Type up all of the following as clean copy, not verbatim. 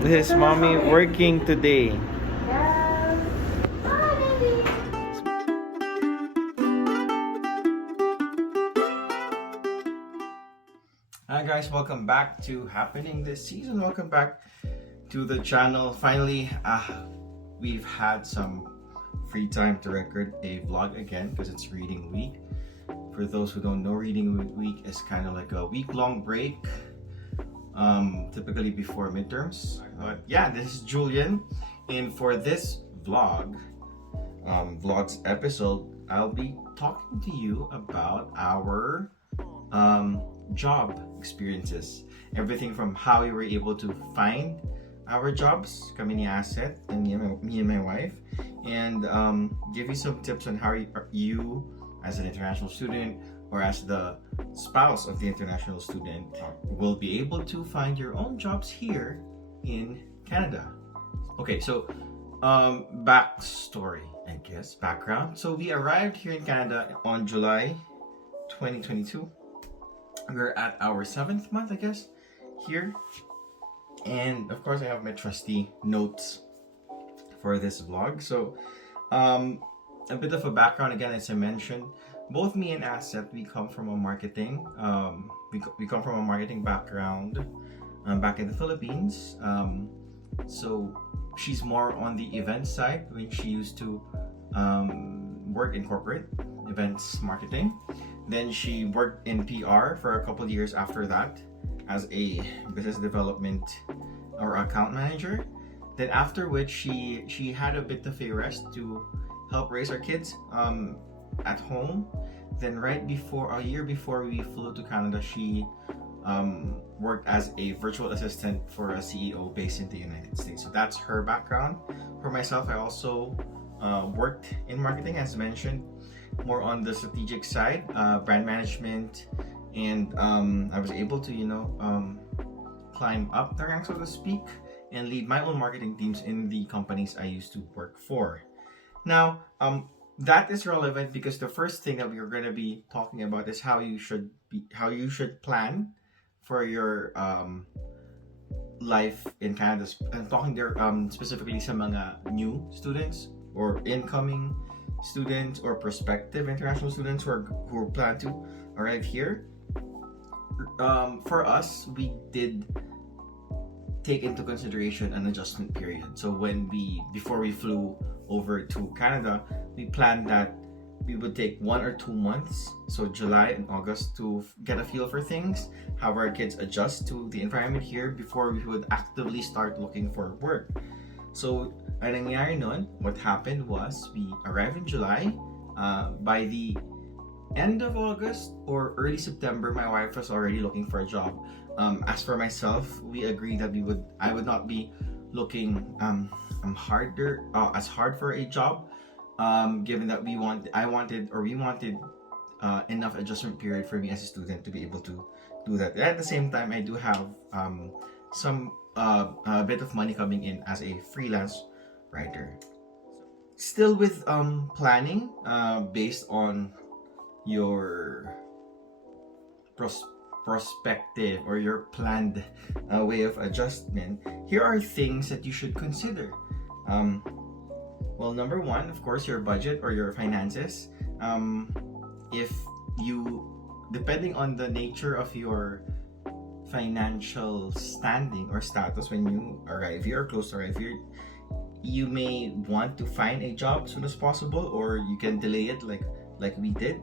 This is mommy working today. Hi guys, welcome back to Happening This Season. Welcome back to the channel. Finally, we've had some free time to record a vlog again because it's reading week. For those who don't know, reading week is kind of like a week-long break, typically before midterms. But yeah, this is Julian, and for this vlog's episode, I'll be talking to you about our job experiences. Everything from how we were able to find our jobs, kami ni Asset and me and my wife, and give you some tips on how you as an international student or as the spouse of the international student will be able to find your own jobs here in Canada. Okay, so backstory, I guess, background. So we arrived here in Canada on July 2022. We're at our 7th month, I guess, here. And of course, I have my trusty notes for this vlog. So, a bit of a background again, as I mentioned, both me and Asset, we come from a marketing, we come from a marketing background back in the Philippines. So she's more on the event side when she used to work in corporate events marketing. Then she worked in PR for a couple of years after that as a business development or account manager. Then after which she had a bit of a rest to help raise our kids at home. Then right before, a year before we flew to Canada, she worked as a virtual assistant for a CEO based in the United States. So that's her background. For myself, I also worked in marketing, as mentioned, more on the strategic side, brand management, and I was able to, climb up the ranks, so to speak, and lead my own marketing teams in the companies I used to work for. Now, that is relevant because the first thing that we are going to be talking about is how you should plan for your life in Canada. I'm talking there specifically sa mga new students or incoming students or prospective international students who plan to arrive here. For us, we did take into consideration an adjustment period. So before we flew over to Canada, we planned that we would take 1 or 2 months, so July and August, to get a feel for things, have our kids adjust to the environment here before we would actively start looking for work. So, ang nangyari nun, what happened was we arrived in July. By the end of August or early September, my wife was already looking for a job. As for myself, we agreed that I would not be looking as hard for a job, given that we wanted enough adjustment period for me as a student to be able to do that. At the same time, I do have some a bit of money coming in as a freelance writer. Still with planning based on your prospective or your planned way of adjustment, here are things that you should consider. Well, number one, of course, your budget or your finances. If you, depending on the nature of your financial standing or status when you arrive here or close to arrive here, you may want to find a job as soon as possible, or you can delay it like we did.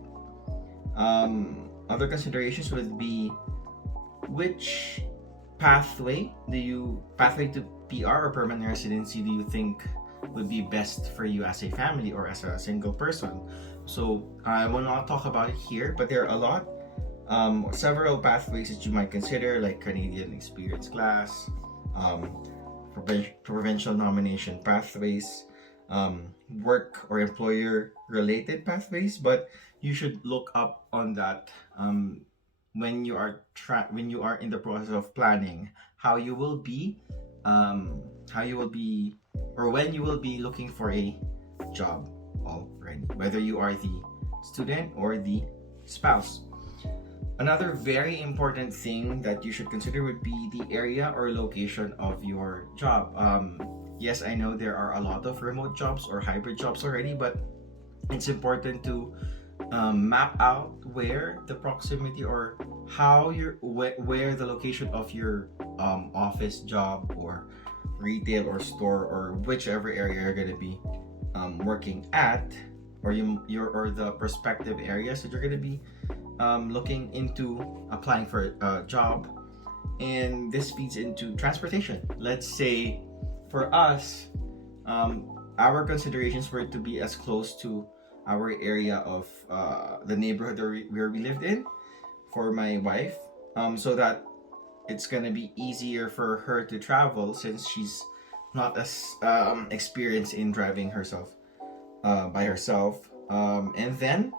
Other considerations would be which pathway to PR or permanent residency do you think would be best for you as a family or as a single person. So I will not talk about it here, but there are several pathways that you might consider, like Canadian Experience Class, provincial nomination pathways, work or employer related pathways. But you should look up on that when you are in the process of planning when you will be looking for a job already, whether you are the student or the spouse. Another very important thing that you should consider would be the area or location of your job. Yes, I know there are a lot of remote jobs or hybrid jobs already, but it's important to map out where the proximity or how where the location of your office job or retail or store or whichever area you're going to be working at, or or the prospective areas that you're going to be looking into applying for a job. And this feeds into transportation. Let's say for us, our considerations were to be as close to our area of the neighborhood where we lived in for my wife, so that it's gonna be easier for her to travel since she's not as experienced in driving herself by herself. And then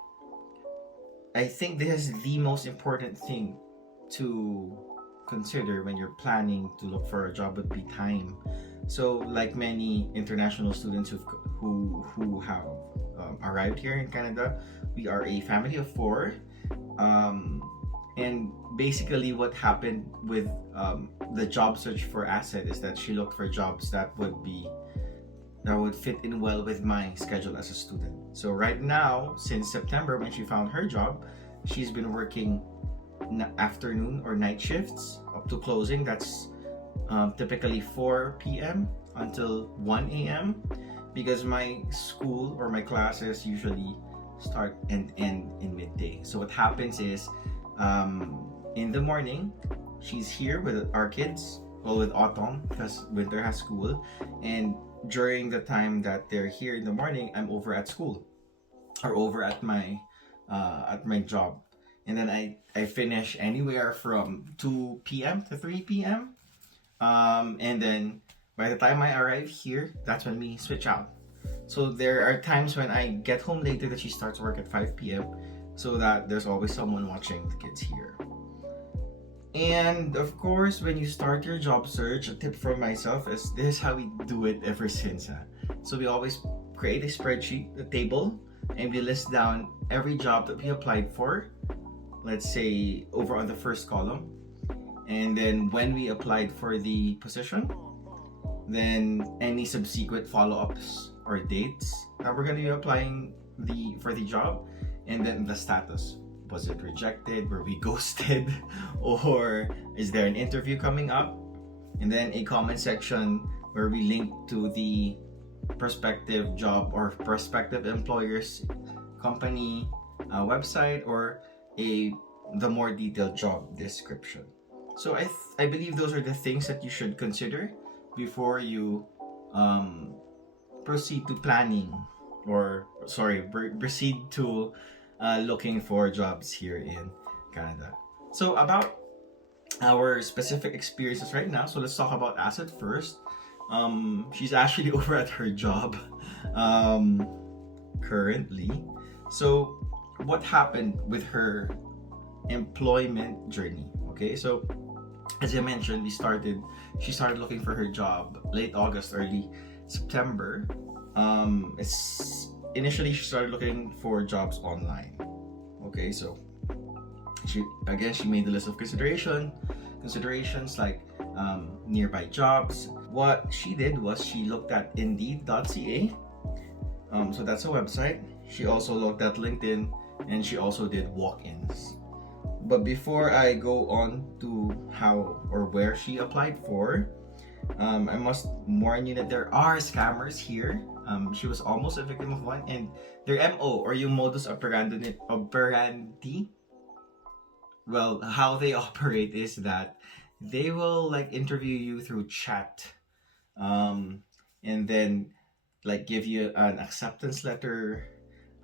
I think this is the most important thing to consider when you're planning to look for a job would be time. So like many international students who have arrived here in Canada, we are a family of 4. And basically what happened with the job search for Asset is that she looked for jobs that would fit in well with my schedule as a student. So right now, since September when she found her job, she's been working afternoon or night shifts up to closing. That's typically 4 p.m. until 1 a.m. because my school or my classes usually start and end in midday. So what happens is in the morning, she's here with our kids, well, with Autumn because winter has school, and during the time that they're here in the morning, I'm over at school or over at my job. And then I finish anywhere from 2 p.m. to 3 p.m. And then by the time I arrive here, that's when we switch out. So there are times when I get home later that she starts work at 5 p.m. so that there's always someone watching the kids here. And of course, when you start your job search, a tip from myself is this is how we do it ever since. So we always create a spreadsheet, a table, and we list down every job that we applied for. Let's say over on the first column. And then when we applied for the position, then any subsequent follow-ups or dates that we're going to be applying for the job, and then the status. Was it rejected? Were we ghosted? Or is there an interview coming up? And then a comment section where we link to the prospective job or prospective employer's company website or the more detailed job description. So I believe those are the things that you should consider before you proceed to planning proceed to looking for jobs here in Canada. So about our specific experiences right now. So let's talk about Asset first. She's actually over at her job currently. So what happened with her employment journey? Okay, so as I mentioned, she started looking for her job late August, early September. Initially she started looking for jobs online. Okay, so she made the list of considerations like nearby jobs. What she did was she looked at Indeed.ca. So that's a website. She also looked at LinkedIn, and she also did walk-ins. But before I go on to how or where she applied for, I must warn you that there are scammers here. She was almost a victim of one, and their MO or yung modus operandi, well, how they operate is that they will like interview you through chat, and then like give you an acceptance letter,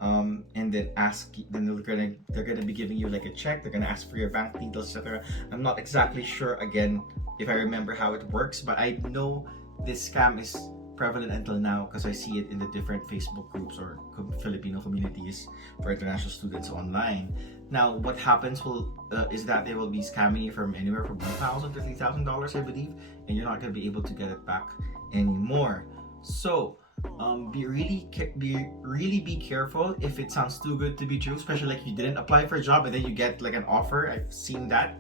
and then they're gonna be giving you like a check. They're gonna ask for your bank details, etc. I'm not exactly sure again if I remember how it works, but I know this scam is prevalent until now because I see it in the different Facebook groups or Filipino communities for international students online. Now, what happens is that they will be scamming you from anywhere from $1,000 to $3,000, I believe, and you're not going to be able to get it back anymore. So, be careful if it sounds too good to be true, especially like you didn't apply for a job and then you get like an offer. I've seen that.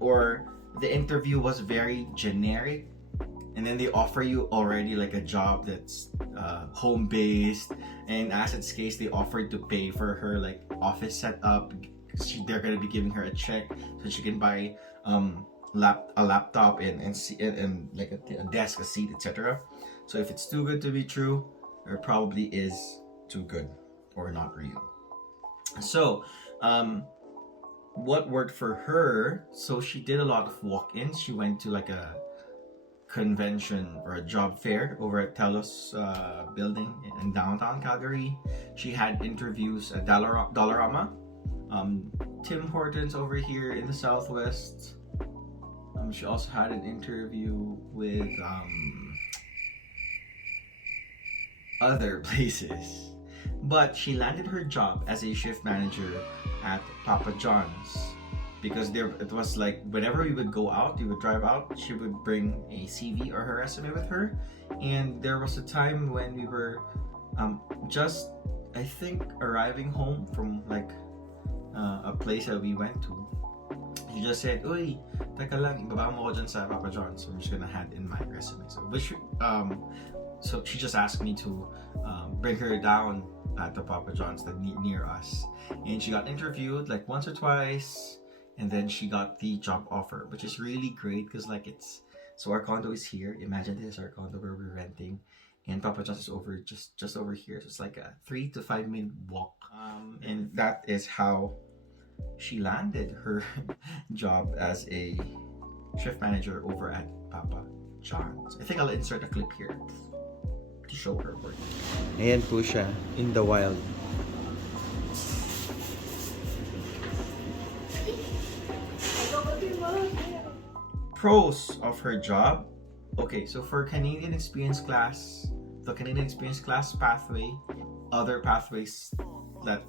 Or the interview was very generic and then they offer you already like a job that's home based, and as its case they offered to pay for her like office setup. They're gonna be giving her a check so she can buy a laptop and like a desk, a seat, etc. So if it's too good to be true, it probably is too good or not real. So what worked for her, so she did a lot of walk-ins. She went to like a convention or a job fair over at Telos building in downtown Calgary. She had interviews at Dollarama, Tim Hortons over here in the Southwest. She also had an interview with other places, but she landed her job as a shift manager at Papa John's because it was like whenever we would go out, we would drive out, she would bring a CV or her resume with her. And there was a time when we were just, I think, arriving home from like a place that we went to. He just said, "Uy, teka lang, ibaba mo ko dyan sa Papa John's. I'm just gonna hand in my resume." So she just asked me to bring her down at the Papa John's that near us, and she got interviewed like once or twice, and then she got the job offer, which is really great because like so our condo is here. Imagine this, our condo where we're renting, and Papa John's is over just over here. So it's like a 3 to 5 minute walk, and that is how she landed her job as a shift manager over at Papa John's. I think I'll insert a clip here to show her work. Ayan po siya, in the wild. Pros of her job. Okay, so for Canadian Experience Class, the Canadian Experience Class pathway, other pathways that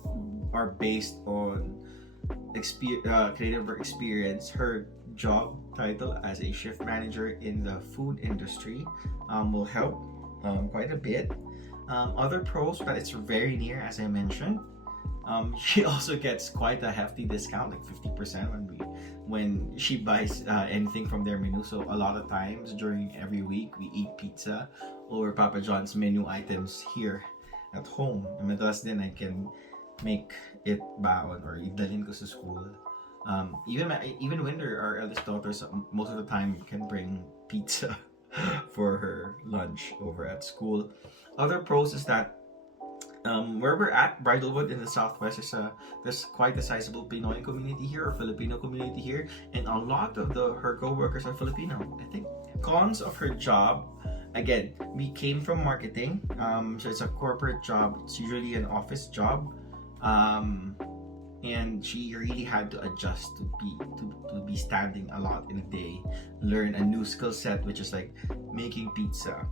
are based on Canadian work experience, her job title as a shift manager in the food industry will help quite a bit. Other pros, but it's very near, as I mentioned. She also gets quite a hefty discount, like 50% when she buys anything from their menu. So a lot of times during every week, we eat pizza or Papa John's menu items here at home. And madalas din I can make it baon or idalhin ko sa school. Even Winder, our eldest daughter, most of the time can bring pizza for her lunch over at school. Other pros is that where we're at, Bridalwood in the Southwest, there's quite a sizable Pinoy community here, or Filipino community here, and a lot of her co-workers are Filipino, I think. Cons of her job, again, we came from marketing, so it's a corporate job. It's usually an office job, and she really had to adjust to be standing a lot in a day, learn a new skill set, which is like making pizza.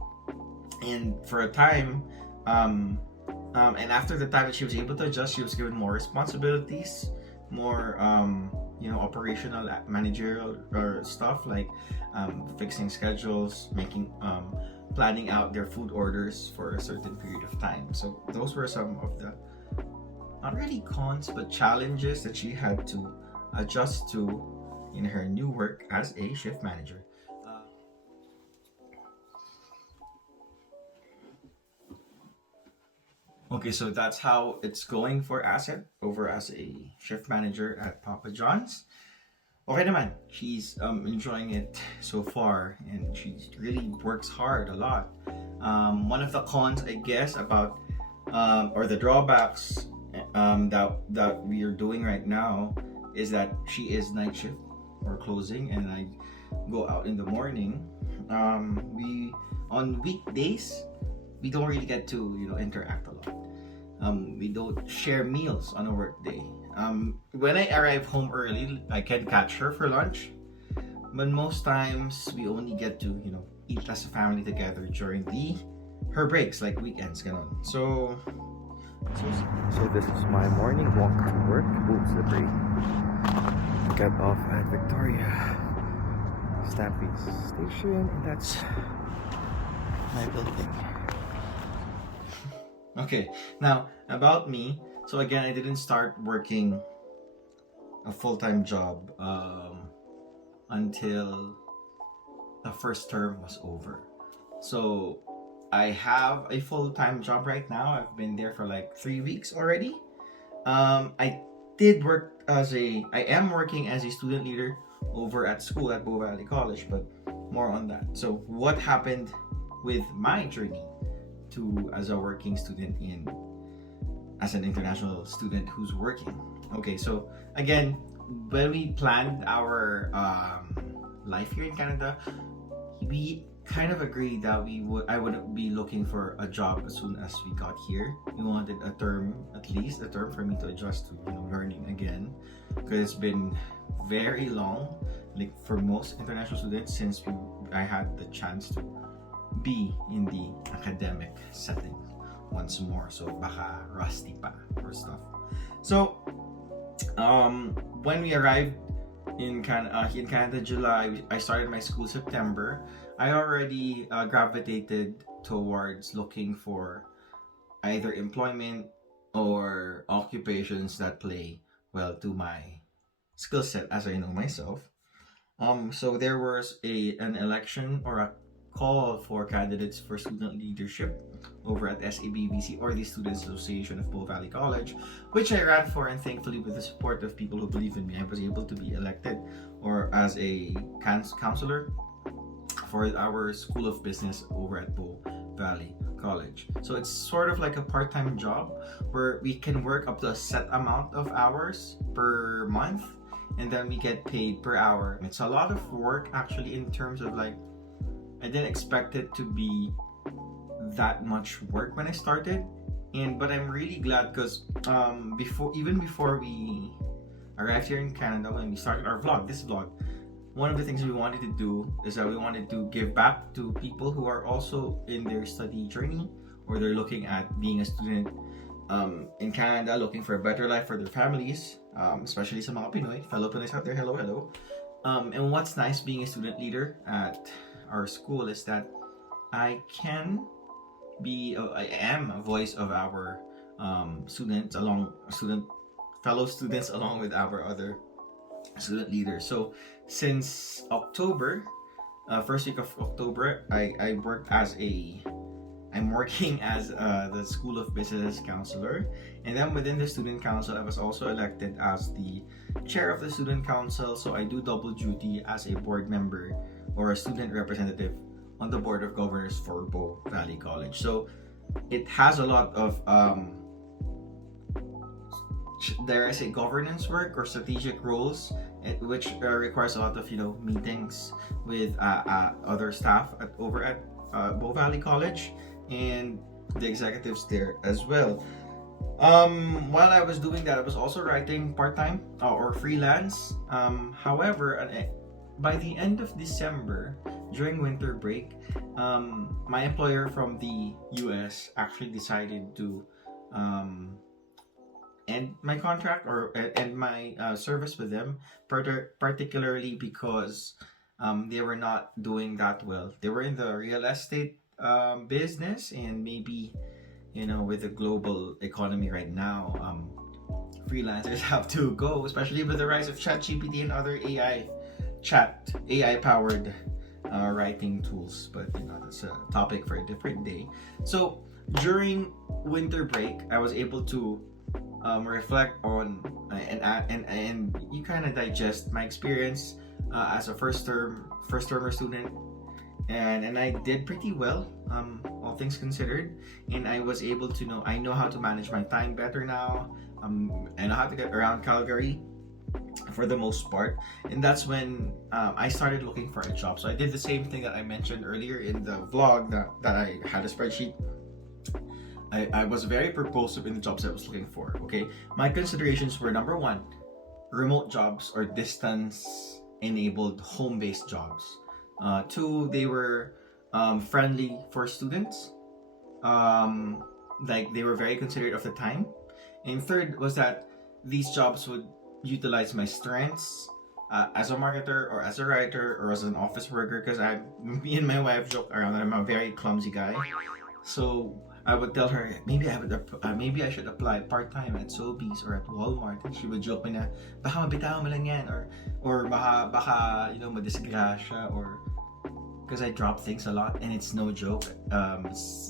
And for a time, and after the time that she was able to adjust, she was given more responsibilities, more operational, managerial or stuff like fixing schedules, making planning out their food orders for a certain period of time. So those were some of the, not really cons, but challenges that she had to adjust to in her new work as a shift manager. Okay, so that's how it's going for Asset over as a shift manager at Papa John's. Okay naman, she's enjoying it so far, and she really works hard a lot. One of the cons, I guess, about or the drawbacks that we are doing right now is that she is night shift or closing, and I go out in the morning. We on weekdays we don't really get to interact a lot. We don't share meals on a work day. When I arrive home early, I can catch her for lunch, but most times we only get to eat as a family together during her breaks, like weekends, ganon. So this is my morning walk to work. Oops, the break. Get off at Victoria Stampede Station, and that's my building. Okay, now about me. So again, I didn't start working a full-time job until the first term was over. So I have a full-time job right now. I've been there for like 3 weeks already. I did work as a. I am working as a student leader over at school at Bow Valley College, but more on that. So what happened with my journey to as a working student in as an international student who's working? Okay, so again, when we planned our life here in Canada, we kind of agreed that I would be looking for a job as soon as we got here. We wanted a term, at least a term, for me to adjust to, learning again, because it's been very long, like for most international students, since I had the chance to be in the academic setting once more. So baka rusty pa or stuff. So when we arrived in Canada, July, I started my school September. I already gravitated towards looking for either employment or occupations that play well to my skill set as I know myself. So there was an election or a call for candidates for student leadership over at SABVC, or the Students Association of Bow Valley College, which I ran for, and thankfully with the support of people who believe in me, I was able to be elected or as a counselor for our School of Business over at Bow Valley College. So it's sort of like a part-time job where we can work up to a set amount of hours per month, and then we get paid per hour. It's a lot of work actually, in terms of like, I didn't expect it to be that much work when I started, but I'm really glad because before we arrived here in Canada, when we started our this vlog, one of the things we wanted to do is that we wanted to give back to people who are also in their study journey, or they're looking at being a student in Canada, looking for a better life for their families, especially sa mga Pinoy, fellow Pinoys out there, hello. And what's nice being a student leader at our school is that I am a voice of our fellow students, along with our other student leaders. So since October, first week of October, I'm working as the School of Business counselor, and then within the student council, I was also elected as the chair of the student council. So I do double duty as a board member or a student representative on the board of governors for Bow Valley College. So it has a lot of there is a governance work or strategic roles, which requires a lot of meetings with other staff over at Bow Valley College and the executives there as well. While I was doing that, I was also writing part-time or freelance. However, by the end of December, during winter break, my employer from the US actually decided to end my contract or end my service with them, particularly because they were not doing that well. They were in the real estate business, and maybe with the global economy right now, freelancers have to go, especially with the rise of ChatGPT and other AI powered writing tools. But that's a topic for a different day. So during winter break, I was able to reflect on and you kind of digest my experience as a first termer student, and I did pretty well, all things considered, and I was able to I know how to manage my time better now. I know how to get around Calgary for the most part, and that's when I started looking for a job. So I did the same thing that I mentioned earlier in the vlog, that I had a spreadsheet. I was very propulsive in the jobs I was looking for. Okay, my considerations were: number one, remote jobs or distance enabled home-based jobs. Two, they were friendly for students, like they were very considerate of the time. And third was that these jobs would utilize my strengths as a marketer or as a writer or as an office worker, because me and my wife joke around that I'm a very clumsy guy. So I would tell her maybe I should apply part time at Sobeys or at Walmart, and she would joke me na baka mabitaw mo lang yan, or baka madisgrasya, or because I drop things a lot and it's no joke. I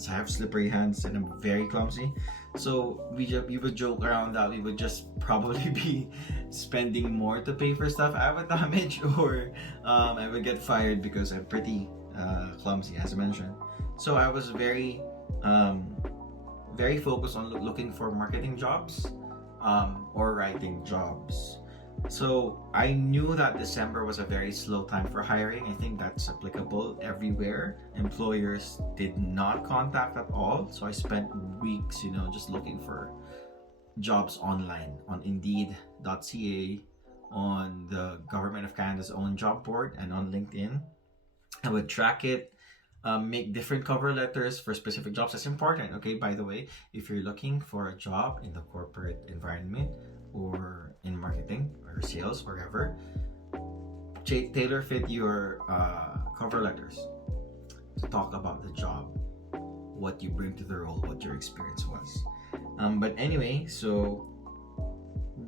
have slippery hands and I'm very clumsy. So we would joke around that we would just probably be spending more to pay for stuff I would damage, or I would get fired because I'm pretty clumsy, as I mentioned. So I was very focused on looking for marketing jobs or writing jobs. So I knew that December was a very slow time for hiring. I think that's applicable everywhere. Employers did not contact at all. So I spent weeks, just looking for jobs online on Indeed.ca, on the Government of Canada's own job board, and on LinkedIn. I would track it, make different cover letters for specific jobs. That's important, okay? By the way, if you're looking for a job in the corporate environment or in marketing or sales, wherever, tailor fit your cover letters to talk about the job, what you bring to the role, what your experience was. But anyway, so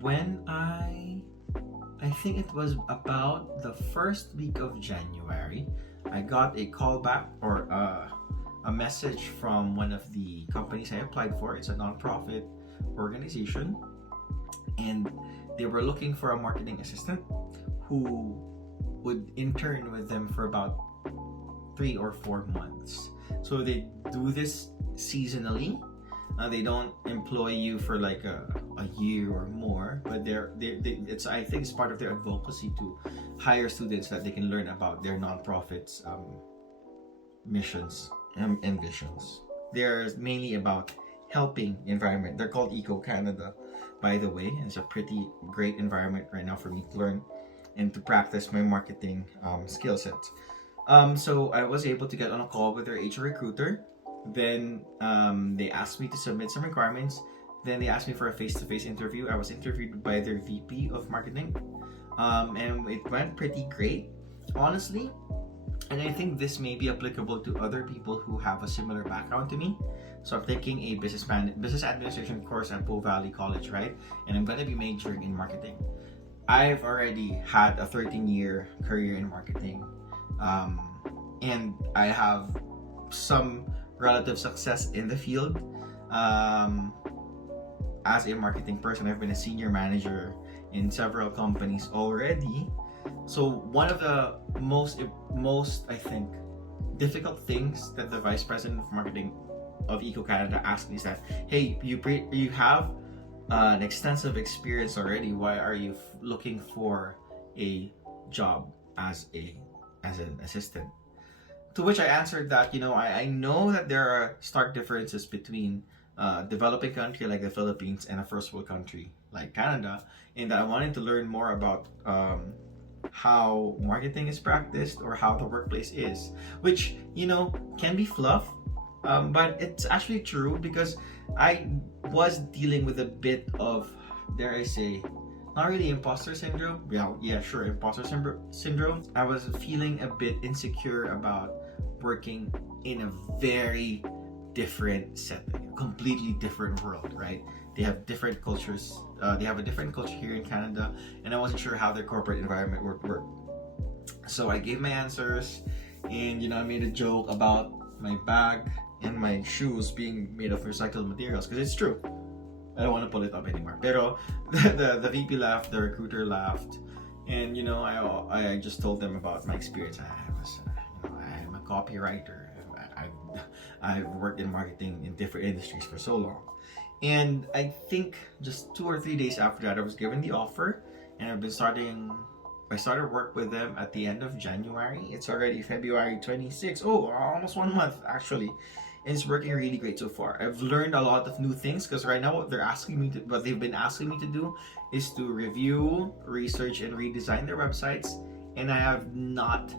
when I think it was about the first week of January, I got a call back, or a message from one of the companies I applied for. It's a nonprofit organization, and they were looking for a marketing assistant who would intern with them for about 3 or 4 months. So they do this seasonally. They don't employ you for like a year or more, but I think it's part of their advocacy to hire students that they can learn about their nonprofits missions and visions. They're mainly about helping environment. They're called Eco Canada, by the way. It's a pretty great environment right now for me to learn and to practice my marketing skill set. So I was able to get on a call with their HR recruiter. Then they asked me to submit some requirements. Then they asked me for a face-to-face interview. I was interviewed by their VP of marketing, and it went pretty great, honestly. And I think this may be applicable to other people who have a similar background to me. So I'm taking a business administration course at Bow Valley College, right? And I'm gonna be majoring in marketing. I've already had a 13-year career in marketing, and I have some relative success in the field. As a marketing person, I've been a senior manager in several companies already. So one of the most I think difficult things that the vice president of marketing of Eco Canada asked me is that, hey, you have an extensive experience already. Why are you looking for a job as an assistant? To which I answered that, I know that there are stark differences between a developing country like the Philippines and a first world country like Canada, and that I wanted to learn more about how marketing is practiced or how the workplace is, which, can be fluff, but it's actually true, because I was dealing with a bit of, dare I say, not really imposter syndrome. Yeah, sure, imposter syndrome. I was feeling a bit insecure about working in a very different setting, a completely different world, right? They have different cultures. They have a different culture here in Canada, and I wasn't sure how their corporate environment would work. So I gave my answers, and I made a joke about my bag and my shoes being made of recycled materials, because it's true. I don't want to pull it up anymore. Pero the VP laughed, the recruiter laughed, and I just told them about my experience. I'm a copywriter. I've worked in marketing in different industries for so long. And I think just 2 or 3 days after that, I was given the offer, and I started work with them at the end of January. It's already February 26th. Oh, almost 1 month actually. And it's working really great so far. I've learned a lot of new things, because right now what they've been asking me to do is to review, research, and redesign their websites. And I have not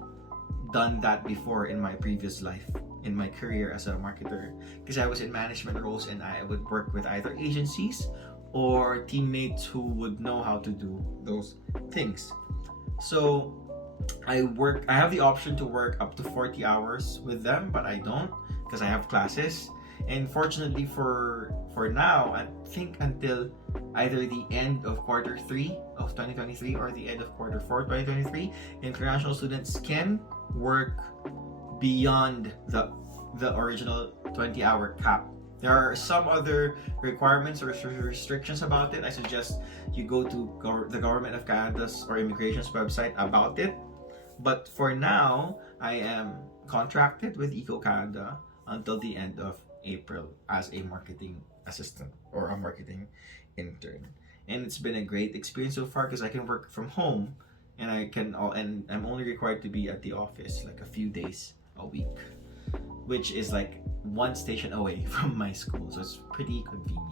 done that before in my previous life, in my career as a marketer, because I was in management roles and I would work with either agencies or teammates who would know how to do those things. So I have the option to work up to 40 hours with them, but I don't, because I have classes. And fortunately for now, I think until either the end of quarter 3 of 2023 or the end of quarter 4 2023, international students can work beyond the original 20-hour cap. There are some other requirements or restrictions about it. I suggest you go to the Government of Canada's or Immigration's website about it. But for now, I am contracted with Eco Canada until the end of April as a marketing assistant or a marketing intern. And it's been a great experience so far because I can work from home and and I'm only required to be at the office like a few days a week, which is like one station away from my school, so it's pretty convenient.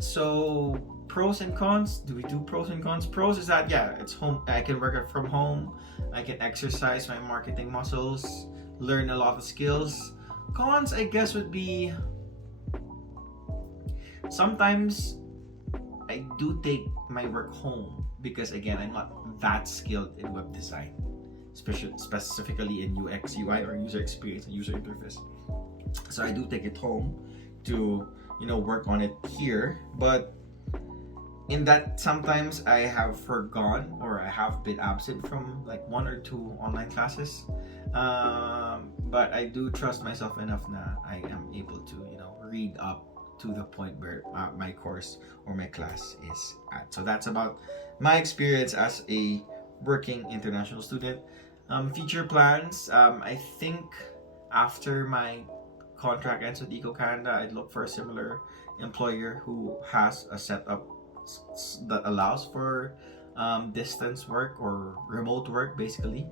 So pros and cons. Do we do pros and cons? Pros is that it's home. I can work from home. I can exercise my marketing muscles, learn a lot of skills. Cons, I guess, would be sometimes I do take my work home because again, I'm not that skilled in web design, specifically in UX, UI, or user experience and user interface. So I do take it home to work on it here, but in that sometimes I have forgone or I have been absent from like 1 or 2 online classes, but I do trust myself enough that I am able to read up to the point where my course or my class is at. So that's about my experience as a working international student. Future plans, I think after my contract ends with Eco Canada, I'd look for a similar employer who has a setup that allows for distance work or remote work basically.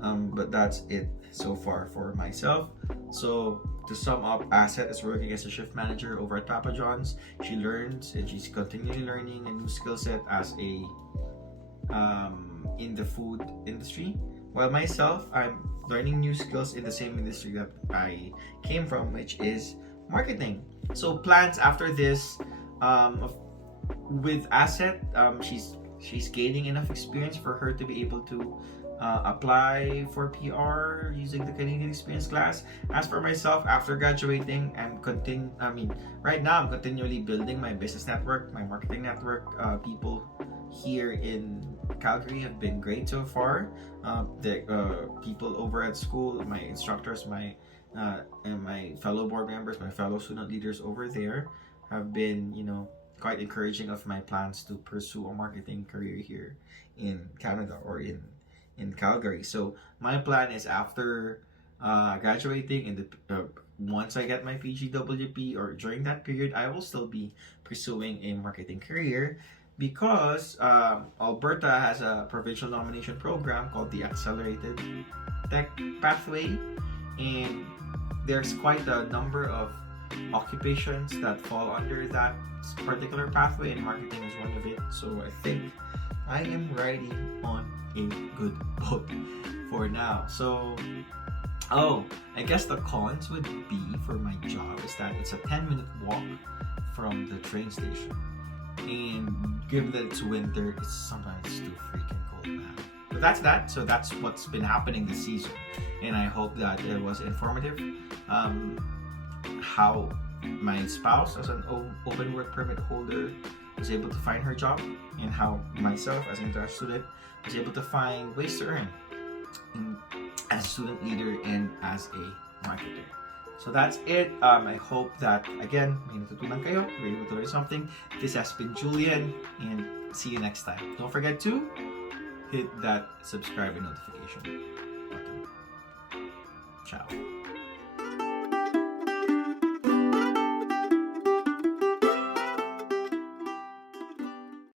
But that's it so far for myself. So to sum up, Asset is working as a shift manager over at Papa John's. She learns and she's continually learning a new skill set as a in the food industry, while myself, I'm learning new skills in the same industry that I came from, which is marketing. So plans after this, with Asset, she's gaining enough experience for her to be able to apply for PR using the Canadian Experience class. As for myself, after graduating, right now I'm continually building my business network, my marketing network. People here in Calgary have been great so far. The people over at school, my instructors, and my fellow board members, my fellow student leaders over there have been, quite encouraging of my plans to pursue a marketing career here in Canada or in Calgary. So my plan is after graduating and once I get my PGWP or during that period, I will still be pursuing a marketing career because Alberta has a provincial nomination program called the Accelerated Tech Pathway, and there's quite a number of occupations that fall under that particular pathway, and marketing is one of it. So I think I am riding on a good boat for now. So I guess the cons would be for my job is that it's a 10-minute walk from the train station, and given that it's winter, it's sometimes too freaking cold now. But that's that. So that's what's been happening this season, and I hope that it was informative. How my spouse, as an open work permit holder, was able to find her job, and how myself, as an international student, was able to find ways to earn as a student leader and as a marketer. So that's it. I hope that, again, may natutunan kayo, may able to learn something. This has been Julian, and see you next time. Don't forget to hit that subscribe and notification button. Ciao.